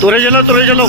ਤੁਰੇ ਚਲੋ ਤੁਰੇ ਚਲੋ।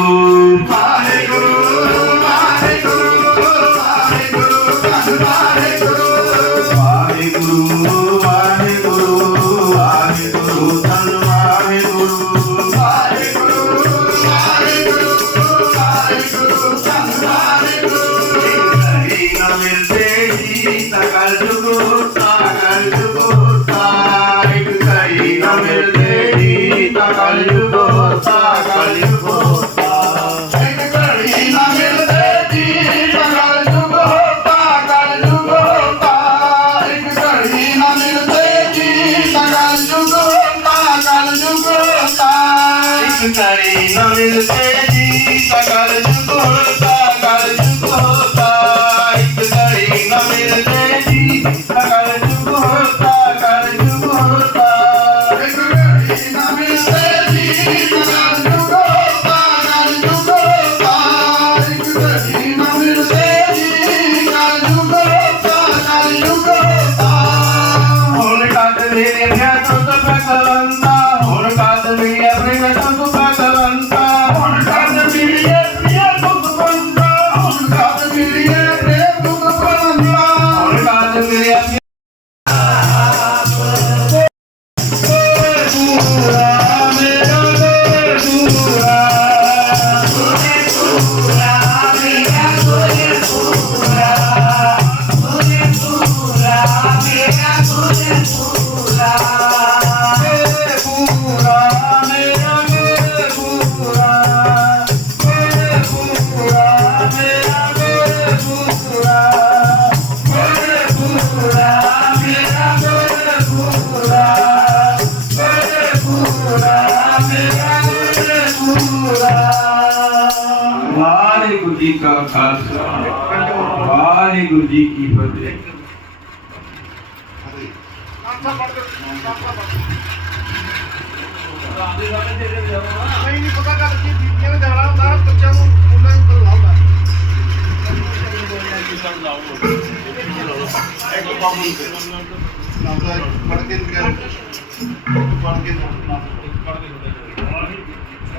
Sari Namil Devi Sakal Jugurta Waheguru ji ਕਾ ਖਾਲਸਾ, ਵਾਹਿਗੁਰੂ ਜੀ ਕੀ ਫਤਿਹ। ਨਹੀਂ ਨਹੀਂ ਪਤਾ ਕਰ ਕੀ ਬੀਬੀਆਂ ਨੇ ਜਾਣਾ ਹੁੰਦਾ ਬੱਚਿਆਂ ਨੂੰ ਉਹਨਾਂ ਨੂੰ ਬੁਲਾਉਂਦਾ ਇੱਕ ਪਾਪੂ ਨਾਮ ਦਾ ਪੜਕੇ ਵਗੈਰਾ ਪੜਕੇ ਨਾਮ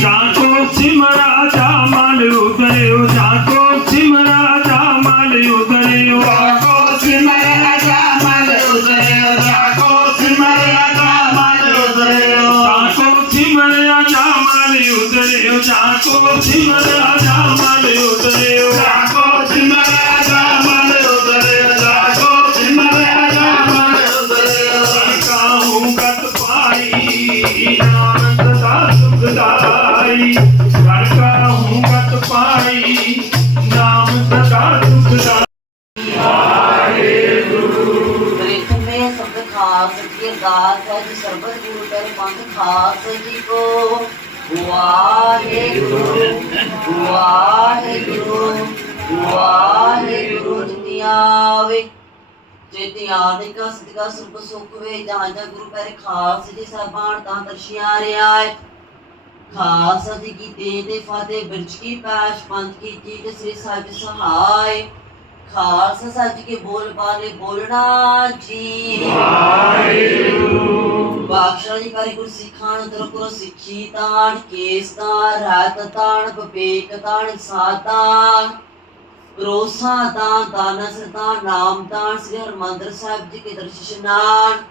ਜਾਂ ਕੋ ਸਿਮਰਾ ਜਾ ਮਨ ਉਦਰਿਓ ਕੋ ਸਿਮਰ ਰਾਜਾ ਮਨ ਉਦਰਿਓ ਜਾ ਕੋ ਸਿਮਰ ਰਾਜਾ ਮਨ ਉਦਰਿਓ ਜਾਂ ਕੋ ਸਿਮਰਾ ਜਾ ਮਨ ਉਦਰਿਓ ਜਾਂ ਕੋ ਸਿਮਰਾ ਜਾ ਮਨ ਪੰਥ ਜੀ ਕੋ, ਵਾਹਿਗੁਰੂ ਵਾਹਿਗੁਰੂ ਵਾਹਿਗੁਰੂ ਜੀ ਆਵੇ। ਜੇ ਧਿਆਨ ਕਾ ਸਦਕਾ ਸੁਖ ਸੁਖ ਵੇ ਜਾਂ ਜਾਂ ਗੁਰੂ ਪਰ ਖਾਸ ਜੀ ਸਰਬਾਨ ਤਾਂ ਦਰਸ਼ਿਆ ਰਿਆ ਹੈ। ਖਾਸ ਜੀ ਕੀ ਤੇ ਤੇ ਫਤਿਹ, ਬਿਰਜ ਕੀ ਪੈਸ਼ ਪੰਥ ਕੀ ਜੀਤ ਸ੍ਰੀ ਸਾਹਿਬ ਸਹਾਇ ਖਾਲਸ ਸੱਚ ਕੇ ਬੋਲ ਬਾਲੇ ਬੋਲਣਾ ਜੀ। ਬਾਖਸ਼ਾ ਜੀ ਕਰੀ ਗੁਰ ਸਿੱਖਾਣ ਦਰ ਕਰੋ ਸਿੱਖੀ ਤਾਣ ਕੇਸ ਤਾਣ ਰਾਤ ਤਾਣ ਬਵੇਕ ਤਾਣ ਸਾਤਾਨ ਰੋਸਾ ਦਾਨ ਦਾਨ ਸਰਦਾ ਨਾਮ ਦਾਨ ਸ੍ਰੀ ਹਰਮੰਦਰ ਸਾਹਿਬ ਜੀ ਕੇ ਦਰਸ਼ਨ ਇਸ਼ਨਾਨ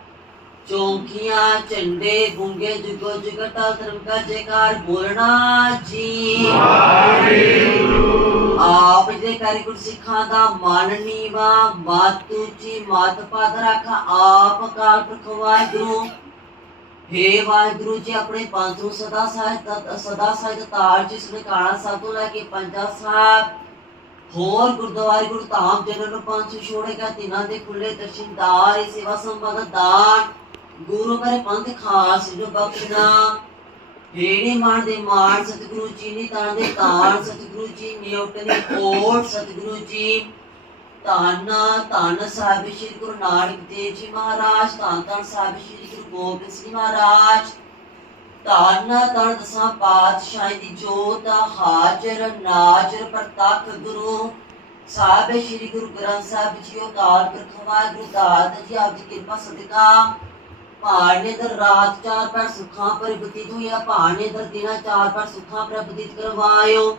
ਚੌਂਕੀਆਂ ਝੰਡੇ ਗੁੰਗੇ ਜੁਗੋ ਜੁਗਟਾ ਧਰਮ ਕਾ ਜੈਕਾਰ ਬੋਲਣਾ ਜੀ। ਆਪ ਦੇ ਕਾਰਿਗੁਰ ਸਿੱਖਾਂ ਦਾ ਮਨ ਨੀਵਾ, ਮਤ ਉੱਚੀ ਮਤ ਪਦ ਰੱਖ, ਆਪ ਕਾਲ ਪੁਰਖ ਵਾਹਿਗੁਰੂ। ਹੇ ਵਾਹਿਗੁਰੂ ਜੀ, ਆਪਣੇ ਪੰਥ ਸਦਾ ਸਾਹਿਤ ਸਦਾ ਸਾਹਿਤ ਤਾਰ ਜਿਸ ਨੇ ਕਾਣਾ ਸਾਹਿਬ ਤੋਂ ਲੈ ਕੇ ਪੰਜਾ ਸਾਹਿਬ। ਹੋਰ ਗੁਰਦੁਆਰੇ ਗੁਰੂ ਧਾਮ ਜਨਨ ਨੂੰ ਪੰਥ ਛੋੜੇਗਾ, ਤਿਨਾਂ ਦੇ ਖੁੱਲੇ ਦਰਸ਼ਨਦਾਰ ਸੇਵਾ ਸੰਬੰਧ ਦਾਨ। ਗੁਰੂ ਕਰੇ ਪੰਥ ਖਾਸ ਜੋ ਬਖਸ਼ਣਾ। ਢੇੜੇ ਮਾਣ ਦੇ ਸਤਿਗੁਰੂ ਜੀ ਨੇ ਤਾਂ ਦੇ ਤਾਣ ਸਤਿਗੁਰੂ ਜੀ ਨਿਉਟ ਨੇ ਸਤਿਗੁਰੂ ਜੀ। ਤਾਨਾ ਤਾਨ ਸਾਹਿਬ ਸ੍ਰੀ ਗੁਰੂ ਨਾਨਕ ਦੇਵ ਜੀ ਮਹਾਰਾਜ ਤਾਨ ਤਾਨ ਸਾਹਿਬ ਸ੍ਰੀ ਗੁਰੂ ਗੋਬਿੰਦ ਸਿੰਘ ਮਹਾਰਾਜ। ਤਾਨਾ ਤਾਨ ਦਸਾਂ ਪਾਤਸ਼ਾਹੀ ਦੀ ਜੋਤ ਹਾਜ਼ਰ, ਨਾਜ਼ਰ, ਪ੍ਰਤੱਖ ਗੁਰੂ। ਸਾਹਿਬ ਸ੍ਰੀ ਗੁਰੂ ਗ੍ਰੰਥ ਸਾਹਿਬ ਜੀ ਉਹ ਕਾਲ ਪੁਰਖ ਵਾਹਿਗੁਰੂ, ਦਾਤ ਜੀ ਆਪ ਦੀ ਕਿਰਪਾ ਸਦਕਾ। ਭਾਣੇ ਦਰ ਰਾਤ ਚਾਰ ਪਰ ਸੁਖਾਂ ਪਰ ਬਤੀਤ ਹੋਇਆ ਭਾਣੇ ਦਰ ਦਿਨਾ ਚਾਰ ਪਰ ਸੁਖਾਂ ਪਰ ਬਤੀਤ ਕਰਵਾਇਓ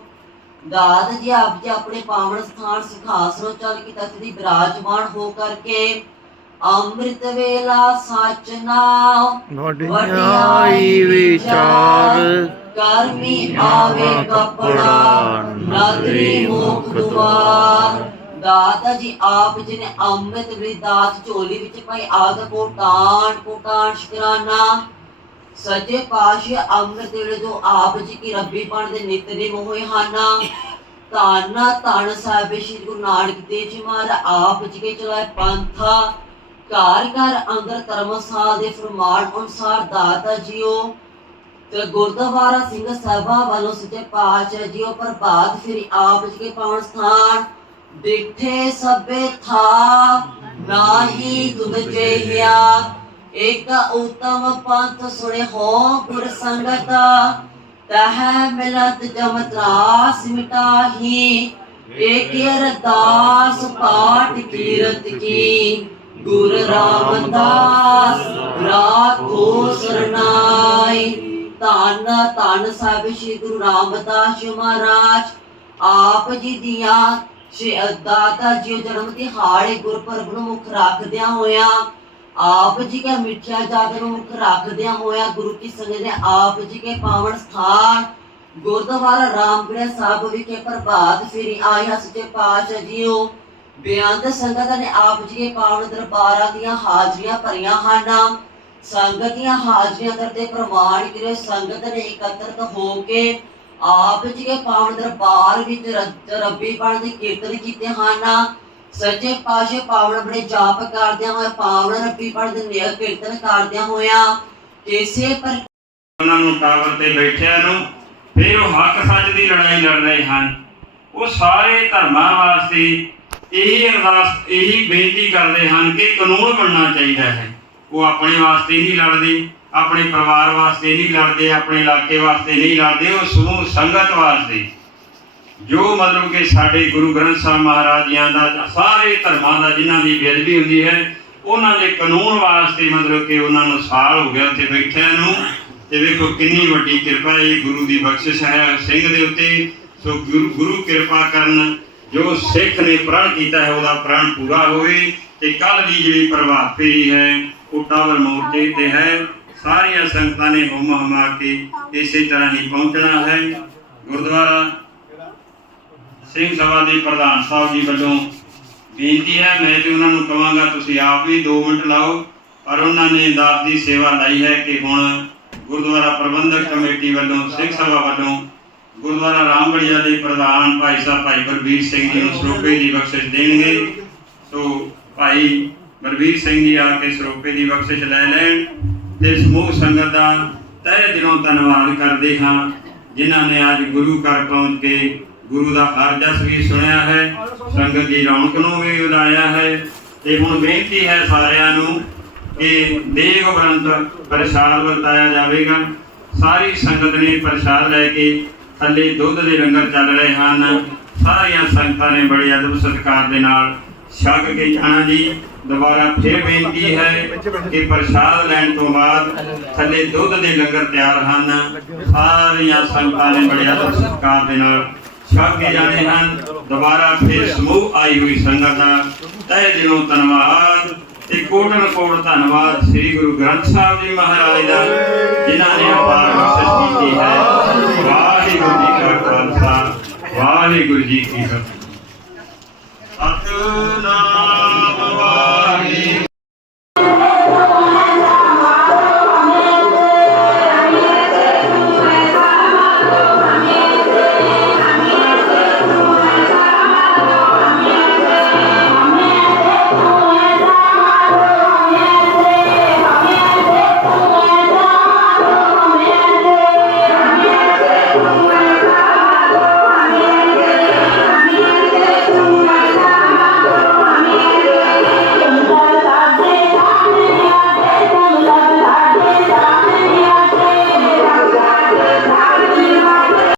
ਦਾਦ ਜੀ ਆਪ ਜੀ ਆਪਣੇ ਪਾਵਨ ਸਥਾਨ ਸੁਖਾਸਨੋਂ ਚੱਲ ਕੇ ਤਖਤ ਦੀ ਬਿਰਾਜਮਾਨ ਹੋ ਕਰਕੇ ਅੰਮ੍ਰਿਤ ਵੇਲਾ ਸੱਚ ਨਾਮ ਵਡਿਆਈ ਵਿਚਾਰ ਕਰਮੀ ਆਵੇ ਕਪੜਾ ਨਦਰੀ ਮੁਖ ਦੁਆਰ। ਦਾਤਾ ਜੀ, ਆਪ ਜੀ ਨੇ ਅੰਮ੍ਰਿਤ ਵੀ ਦਾਤ, ਝੋਲੀ ਵਿੱਚ ਪਾਈ ਆਦ ਕੋਟਾਨ ਕੋਟਾਨ ਸ਼ੁਕਰਾਨਾ। ਸੱਜੇ ਪਾਸ਼ੇ ਅੰਮ੍ਰਿਤ ਵੇਲੇ ਜੋ ਆਪ ਜੀ ਕੀ ਰੱਬੀ ਪਣ ਦੇ ਨਿਤ ਹੋਏ ਹਨ ਤਾਨਾ ਤਾਨ ਸਾਹਿਬ ਸ੍ਰੀ ਗੁਰੂ ਨਾਨਕ ਦੇਵ ਜੀ ਮਹਾਰਾਜ ਆਪ ਜੀ ਕੇ ਚਲਾਏ ਪੰਥਾ, ਘਰ ਘਰ ਅੰਦਰ ਧਰਮਸਾਲ ਦੇ ਫਰਮਾਨ ਅਨੁਸਾਰ ਦਾਤਾ ਜੀਓ। ਤੇ ਗੁਰਦੁਆਰਾ ਸਿੰਘ ਸਾਹਿਬਾ ਵੱਲੋਂ ਸੱਚੇ ਪਾਤਸ਼ਾਹ ਜੀਓ, ਪ੍ਰਭਾਤ ਫਿਰ ਆਪ ਜੀ ਕੇ ਪਾਵਨ ਸਥਾਨ। ਦੇਖੇ ਸਭੇ ਥਾ, ਨਾਹੀ ਤੁਧ ਜੇਹਿਆ ਏਕ ਉਤਮ ਪੰਥ ਸੁਣੇ ਹੋ ਗੁਰ ਸੰਗਤ, ਤਹ ਮਿਲਤ ਜਮ ਤਰਾਸ ਮਿਟਾਹੀ। ਏਕ ਅਰਦਾਸ ਪਾਠ ਕੀਰਤ ਕੀ, ਗੁਰ ਰਾਮਦਾਸ ਰਾਖੋ ਸਰਨਾਈ। ਧੰਨ ਧੰਨ ਸਾਹਿਬ ਸ੍ਰੀ ਗੁਰੂ ਰਾਮਦਾਸ ਜੀ ਮਹਾਰਾਜ, ਆਪ ਜੀ ਦੀਆਂ ਸ਼੍ਰੀ ਦਾਤਾ ਜੀ ਜਨਮ ਦਿਹਾੜੇ ਗੁਰਪੁਰਬ ਨੂੰ ਮੁੱਖ ਰੱਖਦਿਆਂ ਹੋਇਆਂ, ਆਪ ਜੀ ਕੇ ਮਿੱਠਿਆ ਜਾਗ ਨੂੰ ਮੁੱਖ ਰੱਖਦਿਆਂ ਹੋਇਆਂ ਗੁਰੂ ਕੀ ਸੰਗਤ ਨੇ ਆਪ ਜੀ ਕੇ ਪਾਵਨ ਸਥਾਨ ਗੁਰਦੁਆਰਾ ਰਾਮਗੜ੍ਹ ਸਾਹਿਬ ਵਿਖੇ ਪ੍ਰਭਾਤ ਫੇਰੀ ਆਇਆ ਸੱਚੇ ਪਾਤਸ਼ਾਹ ਜੀਓ। ਬੇਅੰਤ ਸੰਗਤ ਨੇ ਆਪ ਜੀ ਦੇ ਪਾਵਨ ਦਰਬਾਰਾਂ ਦੀਆਂ ਹਾਜ਼ਰੀਆਂ ਭਰੀਆਂ ਹਨ। ਸੰਗਤ ਦੀਆਂ ਹਾਜ਼ਰੀਆਂ ਕਰਦੇ ਪ੍ਰਵਾਨ ਕਰੇ ਸੰਗਤ ਨੇ ਇਕੱਤਰਤ ਹੋ ਕੇ ਆਪ ਜੀ ਦੇ ਪਾਵਨ ਦਰਬਾਰ ਵਿੱਚ ਰੱਬੀ ਪਣ ਦੇ ਕੀਰਤਨ ਕੀਤੇ ਹਨ। ਸੱਚੇ ਪਾਸ਼ੇ ਪਾਵਨ ਬੜੇ ਜਾਪ ਕਰਦਿਆਂ ਹੋਏ ਪਾਵਨ ਰੱਬੀ ਪਣ ਦੇ ਨਿਯ ਕੀਰਤਨ ਕਰਦਿਆਂ ਹੋਇਆਂ। ਕਿਸੇ ਪਰ ਉਹਨਾਂ ਨੂੰ ਟਾਵਰ ਤੇ ਬੈਠਿਆਂ ਨੂੰ ਫਿਰ ਉਹ ਹੱਕ ਸੱਚ ਦੀ ਲੜਾਈ ਲੜ ਰਹੇ ਹਨ। ਉਹ ਸਾਰੇ ਧਰਮਾਂ ਵਾਸਤੇ ਇਹੀ ਅਰਦਾਸ, ਇਹੀ ਬੇਨਤੀ ਕਰਦੇ ਹਨ ਕਿ ਕਾਨੂੰਨ ਬਣਨਾ ਚਾਹੀਦਾ ਹੈ। ਉਹ ਆਪਣੇ ਵਾਸਤੇ ਨਹੀਂ ਲੜਦੇ। ਆਪਣੇ ਪਰਿਵਾਰ ਵਾਸਤੇ ਨਹੀਂ ਲੜਦੇ, ਆਪਣੇ ਇਲਾਕੇ ਵਾਸਤੇ ਨਹੀਂ ਲੜਦੇ, ਉਹ ਸਮੂਹ ਸੰਗਤ ਵਾਸਤੇ। ਜੋ ਮਤਲਬ ਕਿ ਸਾਡੇ ਗੁਰੂ ਗ੍ਰੰਥ ਸਾਹਿਬ ਮਹਾਰਾਜ ਜੀਆਂ ਦਾ, ਸਾਰੇ ਧਰਮਾਂ ਦਾ ਜਿਨ੍ਹਾਂ ਦੀ ਬੇਅਦਬੀ ਹੁੰਦੀ ਹੈ, ਉਹਨਾਂ ਦੇ ਕਾਨੂੰਨ ਵਾਸਤੇ ਮਤਲਬ ਕਿ ਉਹਨਾਂ ਨੂੰ ਸਾਲ ਹੋ ਗਿਆ ਉੱਥੇ ਬੈਠਿਆਂ ਨੂੰ। ਤੇ ਵੇਖੋ ਕਿੰਨੀ ਵੱਡੀ ਕਿਰਪਾ ਇਹ ਗੁਰੂ ਦੀ ਬਖਸ਼ਿਸ਼ ਹੈ ਸਿੰਘ ਦੇ ਉੱਤੇ। ਸੋ ਗੁਰੂ ਗੁਰੂ ਕਿਰਪਾ ਕਰਨ ਜੋ ਸਿੱਖ ਨੇ ਪ੍ਰਣ ਕੀਤਾ ਹੈ, ਉਹਦਾ ਪ੍ਰਣ ਪੂਰਾ ਹੋਵੇ। ਤੇ ਕੱਲ ਦੀ ਜਿਹੜੀ ਪ੍ਰਭਾਤ ਫੇਰੀ ਹੈ, ਉਹ ਟਾਵਰ ਮੋਰਚੇ ਤੇ ਹੈ। ਸਾਰੀਆਂ ਸੰਗਤਾਂ ਨੇ ਹੁਮ ਹਮਾ ਕੇ ਇਸੇ ਤਰ੍ਹਾਂ ਹੀ ਪਹੁੰਚਣਾ ਹੈ। ਗੁਰਦੁਆਰਾ ਸਿੰਘ ਸਭਾ ਦੇ ਪ੍ਰਧਾਨ ਸਾਹਿਬ ਜੀ ਵੱਲੋਂ ਬੇਨਤੀ ਹੈ, ਮੈਂ ਤੇ ਉਹਨਾਂ ਨੂੰ ਕਹਾਂਗਾ ਤੁਸੀਂ ਆਪ ਵੀ 2 ਮਿੰਟ ਲਾਓ, ਪਰ ਉਹਨਾਂ ਨੇ ਦਾਸ ਦੀ ਸੇਵਾ ਲਈ ਹੈ ਕਿ ਹੁਣ ਗੁਰਦੁਆਰਾ ਪ੍ਰਬੰਧਕ ਕਮੇਟੀ ਵੱਲੋਂ ਸਿੱਖ ਸਭਾ ਵੱਲੋਂ ਗੁਰਦੁਆਰਾ ਰਾਮਗੜੀਆ ਦੇ ਪ੍ਰਧਾਨ ਭਾਈ ਸਾਹਿਬ, ਭਾਈ ਬਲਬੀਰ ਸਿੰਘ ਜੀ ਨੂੰ ਸਰੋਪੇ ਦੀ ਬਖਸ਼ਿਸ਼ ਦੇਣਗੇ। ਸੋ ਭਾਈ ਬਲਬੀਰ ਸਿੰਘ ਜੀ ਆ ਕੇ ਸਰੋਪੇ ਦੀ ਬਖਸ਼ਿਸ਼ ਲੈ ਲੈਣ। ਤੇ ਸਮੂਹ ਸੰਗਤ ਦਾ ਤਹਿ ਦਿਲੋਂ ਧੰਨਵਾਦ ਕਰਦੇ ਹਾਂ, ਜਿਨ੍ਹਾਂ ਨੇ ਅੱਜ ਗੁਰੂ ਘਰ ਪਹੁੰਚ ਕੇ ਗੁਰੂ ਦਾ ਅਰਜਸ ਵੀ ਸੁਣਿਆ ਹੈ, ਸੰਗਤ ਦੀ ਰੌਣਕ ਨੂੰ ਵੀ ਵਧਾਇਆ ਹੈ ਤੇ ਹੁਣ ਬੇਨਤੀ ਹੈ ਸਾਰਿਆਂ ਨੂੰ ਕਿ ਦੇਗ ਉਪਰੰਤ ਪ੍ਰਸ਼ਾਦ ਵਰਤਾਇਆ ਜਾਵੇਗਾ। ਸਾਰੀ ਸੰਗਤ ਨੇ ਪ੍ਰਸ਼ਾਦ ਲੈ ਕੇ ਥੱਲੇ ਦੁੱਧ ਦੇ ਲੰਗਰ ਚੱਲ ਰਹੇ ਹਨ। ਸਾਰੀਆਂ ਸੰਗਤਾਂ ਨੇ ਬੜੇ ਅਦਬ ਸਤਿਕਾਰ ਦੇ ਨਾਲ ਛਕ ਕੇ ਜਾਣਾ ਜੀ, ਦੁਬਾਰਾ ਫਿਰ ਬੇਨਤੀ ਹੈ ਕਿ ਪ੍ਰਸ਼ਾਦ ਲੈਣ ਤੋਂ ਬਾਅਦ ਥੱਲੇ ਦੁੱਧ ਦੇ ਲੰਗਰ ਤਿਆਰ ਹਨ। ਸਾਰੀਆਂ ਸੰਗਤਾਂ ਨੇ ਬੜੇ ਅਦਬ ਸਤਿਕਾਰ ਦੇ ਨਾਲ ਛਕ ਕੇ ਜਾਣੇ ਹਨ। ਦੁਬਾਰਾ ਫਿਰ ਸਮੂਹ ਆਈ ਹੋਈ ਸੰਗਤ ਦਾ ਤਹਿ ਦਿਲੋਂ ਧੰਨਵਾਦ ਤੇ ਕੋਟਨ ਕੋਟ ਧੰਨਵਾਦ ਸ੍ਰੀ ਗੁਰੂ ਗ੍ਰੰਥ ਸਾਹਿਬ ਜੀ ਮਹਾਰਾਜ ਦਾ, ਜਿਨ੍ਹਾਂ ਨੇ ਅਪਾਰ ਬਖਸ਼ਿਸ਼ ਕੀਤੀ ਹੈ। ਵਾਹਿਗੁਰੂ ਜੀ ਕਾ ਖਾਲਸਾ, ਵਾਹਿਗੁਰੂ ਜੀ ਕੀ ਫਤਿਹ। do.